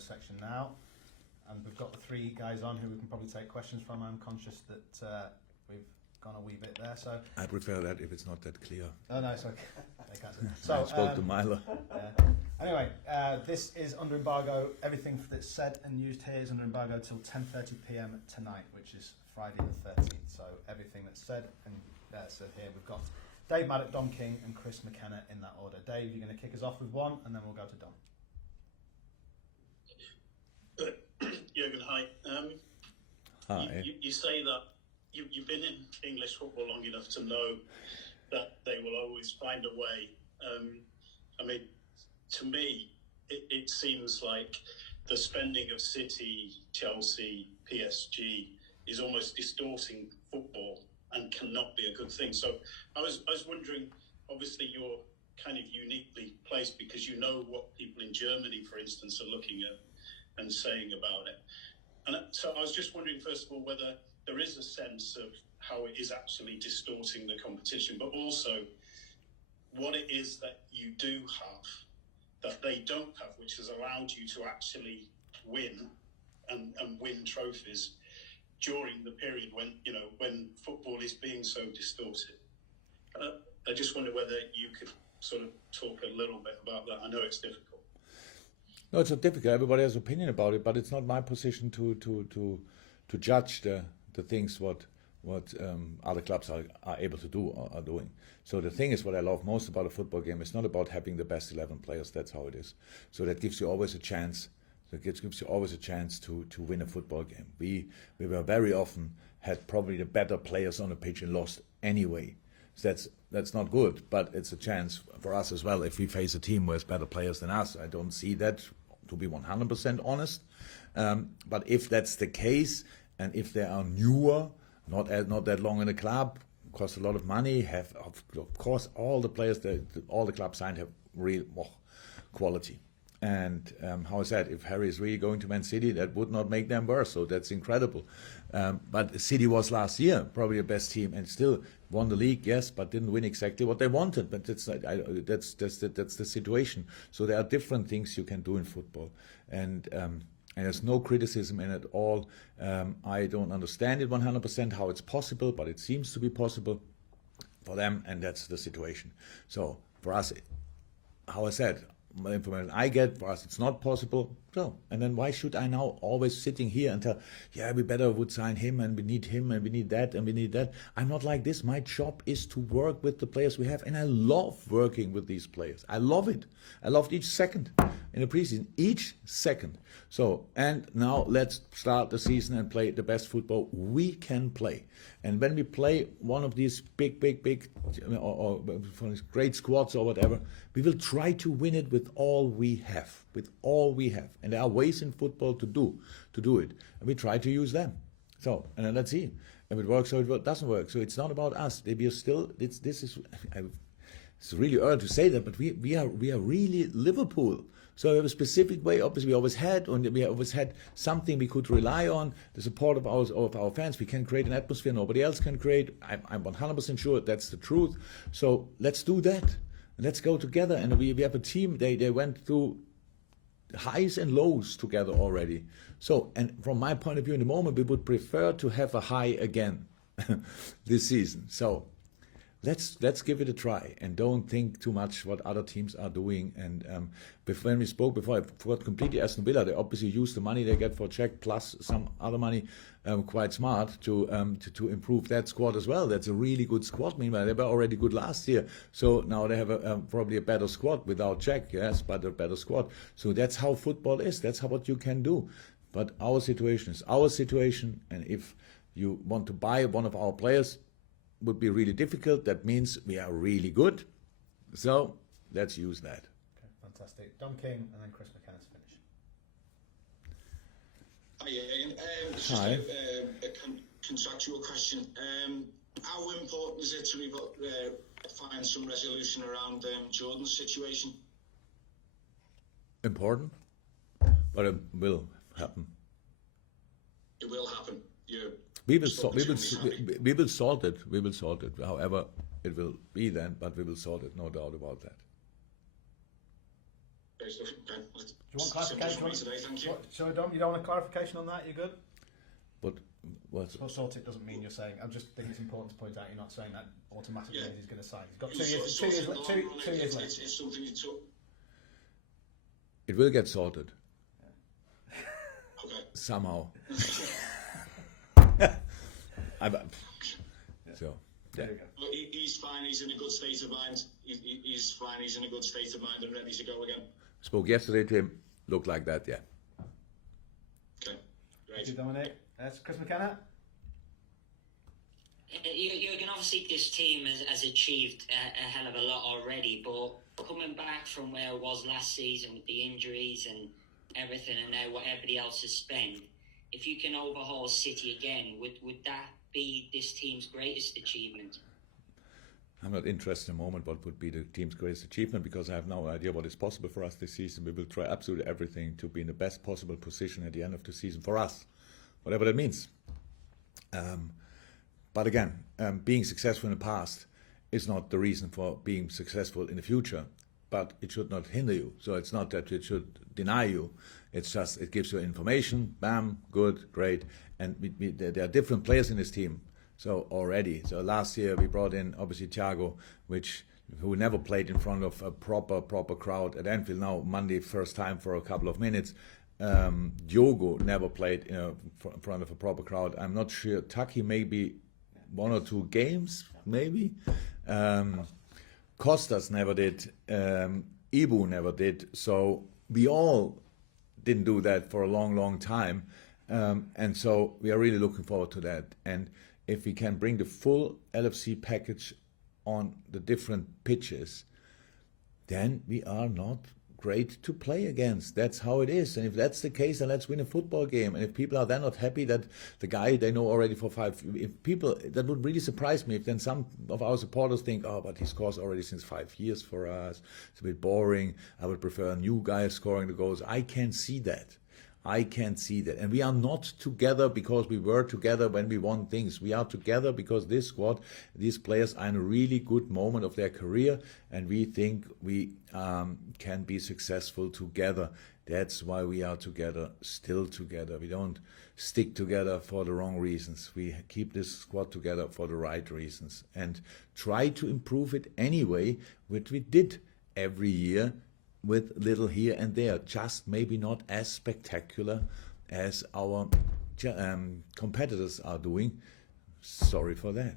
section now, and we've got the three guys on who we can probably take questions from. I'm conscious that we've gone a wee bit there, so I prefer that if it's not that clear. Oh no, it's okay. They can't see. So I spoke to Milo. Anyway, this is under embargo. Everything that's said and used here is under embargo till 10:30 p.m. tonight, which is Friday the 13th. So everything that's said and said here, we've got Dave Maddock, Dom King, and Chris McKenna in that order. Dave, you're going to kick us off with one, and then we'll go to Dom. Jürgen, hi. Hi. You say that you've been in English football long enough to know that they will always find a way. I mean, to me, it seems like the spending of City, Chelsea, PSG is almost distorting football and cannot be a good thing. So I was wondering, obviously you're kind of uniquely placed because you know what people in Germany, for instance, are looking at and saying about it. And so I was just wondering, first of all, whether there is a sense of how it is actually distorting the competition, but also what it is that you do have that they don't have, which has allowed you to actually win and win trophies during the period when football is being so distorted. I just wonder whether you could sort of talk a little bit about that. I know it's difficult. No, it's not difficult. Everybody has an opinion about it, but it's not my position to judge the things what other clubs are able to do or are doing. So the thing is, what I love most about a football game is not about having the best 11 players. That's how it is. So that gives you always a chance. So it gives you always a chance to win a football game. We were very often had probably the better players on the pitch and lost anyway. So that's not good, but it's a chance for us as well. If we face a team with better players than us, I don't see that, to be 100% honest. But if that's the case, and if they are newer, not that long in the club, cost a lot of money, have of course all the players all the clubs signed have real quality. And how I said, if Harry is really going to Man City, that would not make them worse. So that's incredible. But City was last year probably the best team and still won the league, yes, but didn't win exactly what they wanted. But that's the situation. So there are different things you can do in football, and there's no criticism in it at all. I don't understand it 100% how it's possible, but it seems to be possible for them, and that's the situation. So for us, how I said, the information I get, for us it's not possible. So, and then why should I now always sitting here and tell, yeah, we better would sign him and we need him and we need that and we need that. I'm not like this. My job is to work with the players we have, and I love working with these players. I love it. I loved each second in the preseason, each second. So, and now let's start the season and play the best football we can play. And when we play one of these big, or great squads or whatever, we will try to win it with all we have, And there are ways in football to do it, and we try to use them. So, and then let's see if it works or it doesn't work. So it's not about us. We are still. It's really early to say that, but we are really Liverpool. So we have a specific way. Obviously, we always had something we could rely on. The support of our fans. We can create an atmosphere nobody else can create. I'm 100% sure that's the truth. So let's do that. Let's go together. And we have a team. They went through highs and lows together already. So, and from my point of view, in the moment, we would prefer to have a high again this season. So let's give it a try and don't think too much what other teams are doing. And when we spoke before, I forgot completely Aston Villa. They obviously use the money they get for Czech plus some other money quite smart to improve that squad as well. That's a really good squad. Meanwhile, they were already good last year, so now they have probably a better squad without Czech, yes, but a better squad. So that's how football is. That's what you can do. But our situation is our situation, and if you want to buy one of our players, would be really difficult. That means we are really good. So let's use that. Okay, fantastic. Dom King and then Chris McKenna to finish. Hi, Ian. Just Hi. A contractual question. How important is it to find some resolution around Jordan's situation? Important, but it will happen. It will happen. We will solve it. We will solve it. However, it will be then, but we will solve it. No doubt about that. Okay. you want Simple clarification? for me today, thank you. Sorry, Dom, you don't want a clarification on that? You're good? But what's Well, sort it doesn't mean you're saying. I just think it's important to point out you're not saying that automatically Yeah. means he's going to sign. He's got It's two years sort of long run, two years left. It's something you took. it will get sorted Okay. somehow. So yeah. There you go. But he's fine. He's in a good state of mind. He's fine. He's in a good state of mind and ready to go again. Spoke yesterday to him. Looked like that. Yeah. Okay. Thank Great. you, Dominic. That's Chris McKenna. Jürgen, obviously this team has achieved a hell of a lot already, but coming back from where it was last season with the injuries and everything, and now what everybody else has spent, if you can overhaul City again, would that be this team's greatest achievement? I'm not interested in the moment what would be the team's greatest achievement, because I have no idea what is possible for us this season. We will try absolutely everything to be in the best possible position at the end of the season for us, whatever that means. But again, being successful in the past is not the reason for being successful in the future, but it should not hinder you. So it's not that it should deny you. It's just, it gives you information, bam, good, great. And there are different players in this team. So already, so last year we brought in obviously Thiago, who never played in front of a proper crowd at Anfield. Now Monday, first time for a couple of minutes. Diogo never played in front of a proper crowd. I'm not sure. Taki maybe 1 or 2 games, maybe. Costas never did. Ibu never did. So we all didn't do that for a long time. And so we are really looking forward to that. And if we can bring the full LFC package on the different pitches, then we are not great to play against. That's how it is. And if that's the case, then let's win a football game. And if people are then not happy that the guy they know already for 5, if people, that would really surprise me if then some of our supporters think, oh, but he scores already since 5 years for us. It's a bit boring. I would prefer a new guy scoring the goals. I can't see that. I can't see that. And we are not together because we were together when we won things. We are together because this squad, these players are in a really good moment of their career, and we think we can be successful together. That's why we are together, still together. We don't stick together for the wrong reasons. We keep this squad together for the right reasons and try to improve it anyway, which we did every year, with little here and there, just maybe not as spectacular as our competitors are doing. Sorry for that.